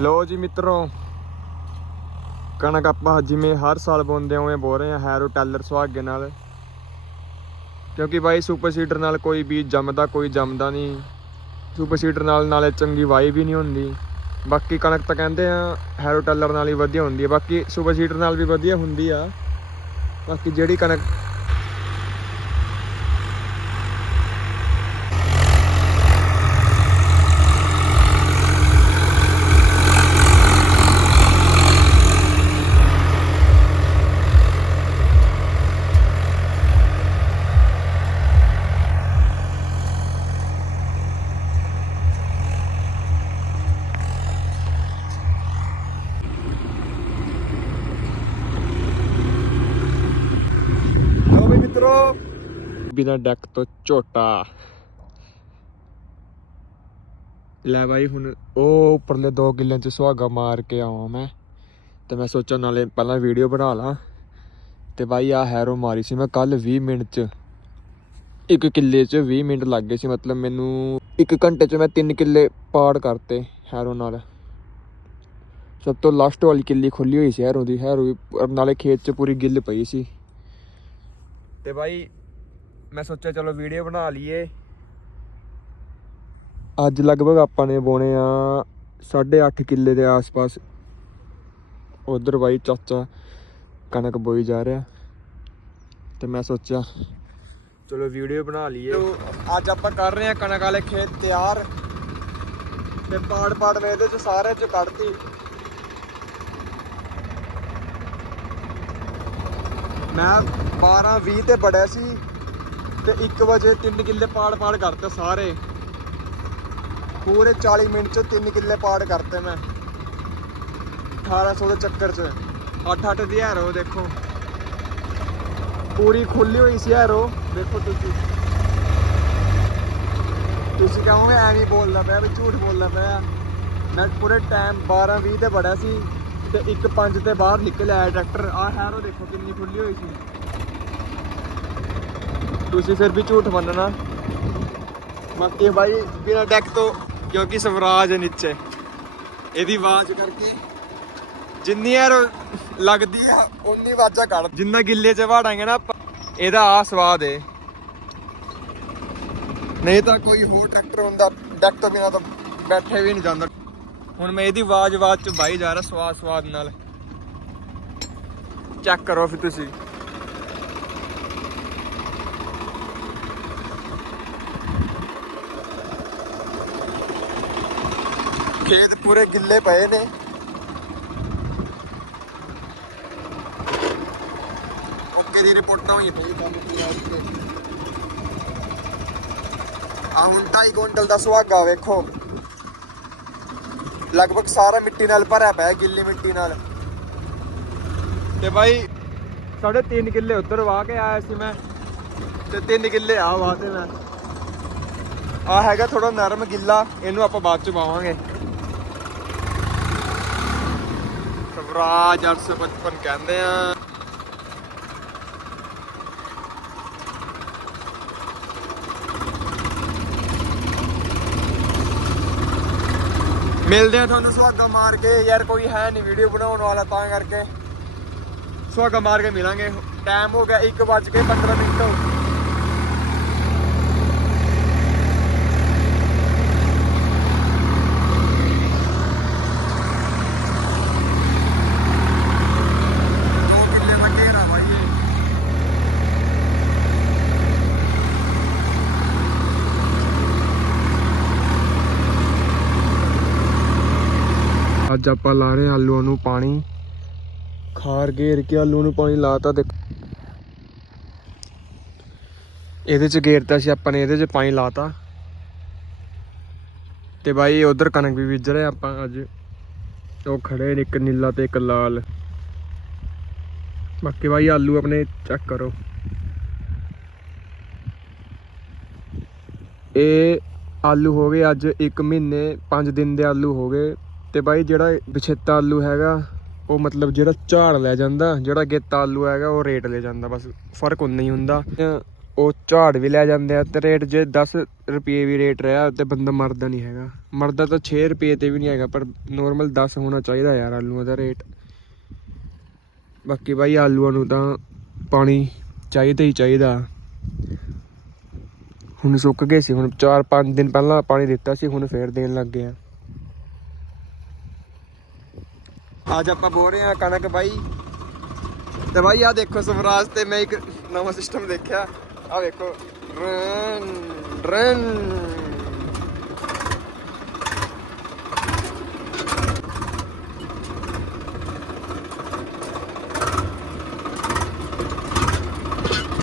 ਲੋ ਜੀ ਮਿੱਤਰੋ, ਕਣਕ ਆਪਾਂ ਜਿਵੇਂ ਹਰ ਸਾਲ ਬੋਂਦੇ ਹੋਏ ਬੋ ਰਹੇ ਆ ਹੈਰੋ ਟੈਲਰ ਸੁਹਾਗੇ ਨਾਲ। ਕਿਉਂਕਿ ਬਾਈ ਸੁਪਰ ਸੀਡਰ ਨਾਲ ਕੋਈ ਬੀਜ ਜੰਮਦਾ, ਕੋਈ ਜੰਮਦਾ ਨਹੀਂ। ਸੁਪਰ ਸੀਡਰ ਨਾਲ ਨਾਲੇ ਚੰਗੀ ਵਾਈ ਵੀ ਨਹੀਂ ਹੁੰਦੀ। ਬਾਕੀ ਕਣਕ ਤਾਂ ਕਹਿੰਦੇ ਆ ਹੈਰੋ ਟੈਲਰ ਨਾਲ ਹੀ ਵਧੀਆ ਹੁੰਦੀ ਹੈ। ਬਾਕੀ ਸੁਪਰ ਸੀਡਰ ਨਾਲ ਵੀ ਵਧੀਆ ਹੁੰਦੀ ਆ। ਬਾਕੀ ਜਿਹੜੀ ਕਣਕ ਲੋ ਵੀ ਮਿੱਤਰੋ ਬਿਨਾ ਡੈਕ ਤੋਂ ਝੋਟਾ। ਲੈ ਬਾਈ ਹੁਣ ਉਹ ਉੱਪਰਲੇ 2 ਕਿੱਲਿਆਂ ਚ ਸੁਹਾਗਾ ਮਾਰ ਕੇ ਆਵਾਂ ਮੈਂ। ਤੇ ਮੈਂ ਸੋਚਿਆ ਨਾਲੇ ਪਹਿਲਾਂ ਵੀਡੀਓ ਬਣਾ ਲਾਂ। ਤੇ ਬਾਈ ਆ ਹੈਰੋ ਮਾਰੀ ਸੀ ਮੈਂ ਕੱਲ 20 ਮਿੰਟ ਚ। ਇੱਕ ਕਿੱਲੇ ਚ 20 ਮਿੰਟ ਲੱਗ ਗਏ ਸੀ, ਮਤਲਬ ਮੈਨੂੰ ਇੱਕ ਘੰਟੇ ਚ ਮੈਂ 3 ਕਿੱਲੇ ਪਾੜ ਕਰਤੇ ਹੈਰੋ ਨਾਲ। ਸਭ ਤੋਂ ਲਾਸਟ ਵਾਲੀ ਕਿੱਲੀ ਖੁੱਲੀ ਹੋਈ ਸੀ ਹੈਰੋ ਦੀ, ਹੈਰੋ ਨਾਲੇ ਖੇਤ ਚ ਪੂਰੀ ਗਿੱਲ ਪਈ ਸੀ। ਤੇ ਬਾਈ ਮੈਂ ਸੋਚਿਆ ਚਲੋ ਵੀਡੀਓ ਬਣਾ ਲਈਏ। ਅੱਜ ਲਗਭਗ ਆਪਾਂ ਨੇ ਬੋਣੇ ਆ 8.5 ਕਿੱਲੇ ਦੇ ਆਸ-ਪਾਸ। ਉਧਰ ਬਾਈ ਚਾਚਾ ਕਣਕ ਬੋਈ ਜਾ ਰਿਹਾ। ਤੇ ਮੈਂ ਸੋਚਿਆ ਚਲੋ ਵੀਡੀਓ ਬਣਾ ਲਈਏ। ਅੱਜ ਆਪਾਂ ਕਰ ਰਹੇ ਆ ਕਣਕ ਵਾਲੇ ਖੇਤ ਤਿਆਰ। ਤੇ ਪਾੜ ਪਾੜ ਮੈਂ ਇਹਦੇ ਚ ਸਾਰੇ ਚ ਕੱਢਤੀ। ਮੈਂ 12 20 ਤੇ ਬੜਿਆ ਸੀ। ਤੇ 1 ਵਜੇ 3 ਕਿੱਲੇ ਪਾੜ ਪਾੜ ਕਰਤੇ ਸਾਰੇ। ਪੂਰੇ 40 ਮਿੰਟ ਚ 3 ਕਿੱਲੇ ਪਾੜ ਕਰਤੇ ਮੈਂ। 1800 ਦੇ ਚੱਕਰ ਚ। 8-8 ਦੀ ਹੈਰੋ ਦੇਖੋ। ਪੂਰੀ ਖੁੱਲੀ ਹੋਈ ਸੀ ਹੈਰੋ। ਦੇਖੋ ਤੁਸੀਂ। ਤੁਸੀਂ ਕਹੋਗੇ ਐਵੇਂ ਬੋਲਦਾ ਪਿਆ ਵੀ ਝੂਠ ਬੋਲਦਾ ਪਿਆ? ਮੈਂ ਪੂਰੇ ਟਾਈਮ 12 20 ਤੇ ਬੜਿਆ ਸੀ ਤੇ ਇੱਕ ਪੰਜ ਤੇ ਬਾਹਰ ਨਿਕਲ ਆਇਆ ਟਰੈਕਟਰ। ਆ ਹੈਰੋ ਦੇਖੋ ਕਿੰਨੀ ਖੁੱਲੀ ਹੋਈ ਸੀ। ਤੁਸੀਂ ਫਿਰ ਵੀ ਝੂਠ ਮੰਨਣਾ। ਬਾਕੀ ਬਾਈ, ਬਿਨਾ ਡੈਕ ਤੋਂ, ਕਿਉਂਕਿ ਸਵਰਾਜ ਹੈ ਨੀਚੇ। ਇਹਦੀ ਆਵਾਜ਼ ਕਰਕੇ ਜਿੰਨੀ ਯਾਰ ਲੱਗਦੀ ਆ ਉਨੀ ਆਵਾਜ਼ਾਂ ਕੱਢ। ਜਿੰਨਾ ਗਿੱਲੇ ਚ ਵਾੜਾਂਗੇ ਨਾ ਇਹਦਾ ਆ ਸਵਾਦ ਏ। ਨਹੀਂ ਤਾਂ ਕੋਈ ਹੋਰ ਟਰੈਕਟਰ ਹੁੰਦਾ, ਡੈਕ ਤੋਂ ਬਿਨਾ ਤਾਂ ਬੈਠੇ ਵੀ ਨਹੀਂ ਜਾਂਦਾ। ਹੁਣ ਮੈਂ ਇਹਦੀ ਆਵਾਜ਼ ਆਵਾਜ਼ ਚ ਬਾਈ ਜਾ ਰਿਹਾ ਸਵਾਦ ਸਵਾਦ ਨਾਲ। ਚੈੱਕ ਕਰੋ ਫਿਰ ਤੁਸੀਂ। ਖੇਤ ਪੂਰੇ ਗਿੱਲੇ ਪਏ ਨੇ। ਅੱਗੇ ਦੀ ਰਿਪੋਰਟਾਂ ਹੋਈਆਂ ਪਈ ਕੰਮ ਪੂਰਾ ਆ ਹੁਣ ਢਾਈ ਕੁਇੰਟਲ ਦਾ ਸੁਹਾਗਾ ਵੇਖੋ। ਲਗਭਗ ਸਾਰਾ ਮਿੱਟੀ ਨਾਲ ਭਰਿਆ ਪਿਆ ਗਿੱਲੀ ਮਿੱਟੀ ਨਾਲ। ਤੇ ਬਾਈ ਸਾਢੇ 3 ਕਿੱਲੇ ਉੱਧਰ ਵਾਹ ਕੇ ਆਇਆ ਸੀ ਮੈਂ। ਤੇ 3 ਕਿੱਲੇ ਆ ਵਾਹ ਤੇ ਮੈਂ। ਆ ਹੈਗਾ ਥੋੜਾ ਨਰਮ ਗਿੱਲਾ, ਇਹਨੂੰ ਆਪਾਂ ਬਾਅਦ ਚ ਪਾਵਾਂਗੇ ਸਵਰਾਜ 855 ਕਹਿੰਦੇ ਆ। ਮਿਲਦੇ ਆ ਤੁਹਾਨੂੰ ਸੁਹਾਗਾ ਮਾਰ ਕੇ। ਯਾਰ ਕੋਈ ਹੈ ਨਹੀਂ ਵੀਡੀਓ ਬਣਾਉਣ ਵਾਲਾ ਤਾਂ ਕਰਕੇ। ਸੁਹਾਗਾ ਮਾਰ ਕੇ ਮਿਲਾਂਗੇ। ਟਾਈਮ ਹੋ ਗਿਆ 1:15 ਮਿੰਟ ਦੋ ਕਿੱਲੇ ਵੱਡੇ ਨਾ ਭਾਈ ਅੱਜ ਆਪਾਂ ਲਾ ਰਹੇ ਆਲੂਆਂ ਨੂੰ ਪਾਣੀ। ਖਾਰ ਘੇਰ ਕੇ ਆਲੂ ਨੂੰ ਪਾਣੀ ਲਾਤਾ ਦੇਖ। ਇਹਦੇ ਚ ਘੇਰਤਾ ਸੀ ਆਪਾਂ ਨੇ, ਇਹਦੇ ਚ ਪਾਣੀ ਲਾਤਾ ਤੇ। ਬਾਈ ਉਧਰ ਕਣਕ ਵੀ ਬੀਜ ਰਹੇ ਆਪਾਂ ਅੱਜ। ਉਹ ਖੜੇ ਨੇ ਇੱਕ ਨੀਲਾ ਤੇ ਇੱਕ ਲਾਲ। ਬਾਕੀ ਬਾਈ ਆਲੂ ਆਪਣੇ ਚੈੱਕ ਕਰੋ। ਇਹ ਆਲੂ ਹੋ ਗਏ ਅੱਜ 1 ਮਹੀਨੇ 5 ਦਿਨ ਦੇ ਆਲੂ ਹੋ ਗਏ। ਤੇ ਬਾਈ ਜਿਹੜਾ ਵਿਛੇਤਾ ਆਲੂ ਹੈਗਾ, ਉਹ ਮਤਲਬ ਜਿਹੜਾ ਝਾੜ ਲੈ ਜਾਂਦਾ, ਜਿਹੜਾ ਗੇਤਾ ਆਲੂ ਹੈਗਾ, ਉਹ ਰੇਟ ਲੈ ਜਾਂਦਾ, ਬਸ ਫ਼ਰਕ ਉਨਾ ਹੀ ਹੁੰਦਾ। ਉਹ ਝਾੜ ਵੀ ਲੈ ਜਾਂਦੇ ਆ ਤੇ ਰੇਟ ਜੇ 10 ਰੁਪਏ ਵੀ ਰੇਟ ਰਿਹਾ ਤੇ ਬੰਦਾ ਮਰਦਾ ਨਹੀਂ ਹੈਗਾ। ਮਰਦਾ ਤਾਂ 6 ਰੁਪਏ ਤੇ ਵੀ ਨਹੀਂ ਹੈਗਾ, ਪਰ ਨੋਰਮਲ 10 ਹੋਣਾ ਚਾਹੀਦਾ ਯਾਰ ਆਲੂਆਂ ਦਾ ਰੇਟ। ਬਾਕੀ ਬਾਈ ਆਲੂਆਂ ਨੂੰ ਤਾਂ ਪਾਣੀ ਚਾਹੀਦਾ ਹੀ ਚਾਹੀਦਾ। ਹੁਣ ਸੁੱਕ ਗਏ ਸੀ, ਹੁਣ 4-5 ਦਿਨ ਪਹਿਲਾਂ ਪਾਣੀ ਦਿੱਤਾ ਸੀ, ਹੁਣ ਫੇਰ ਦੇਣ ਲੱਗ ਗਏ ਆ। ਅੱਜ ਆਪਾਂ ਬੋ ਰਹੇ ਆ ਕਣਕ ਬਾਈ। ਤੇ ਬਾਈ ਆ ਦੇਖੋ ਸਵਰਾਜ ਤੇ ਮੈਂ ਇੱਕ ਨਵਾਂ ਸਿਸਟਮ ਦੇਖਿਆ। ਆ ਵੇਖੋ। Run run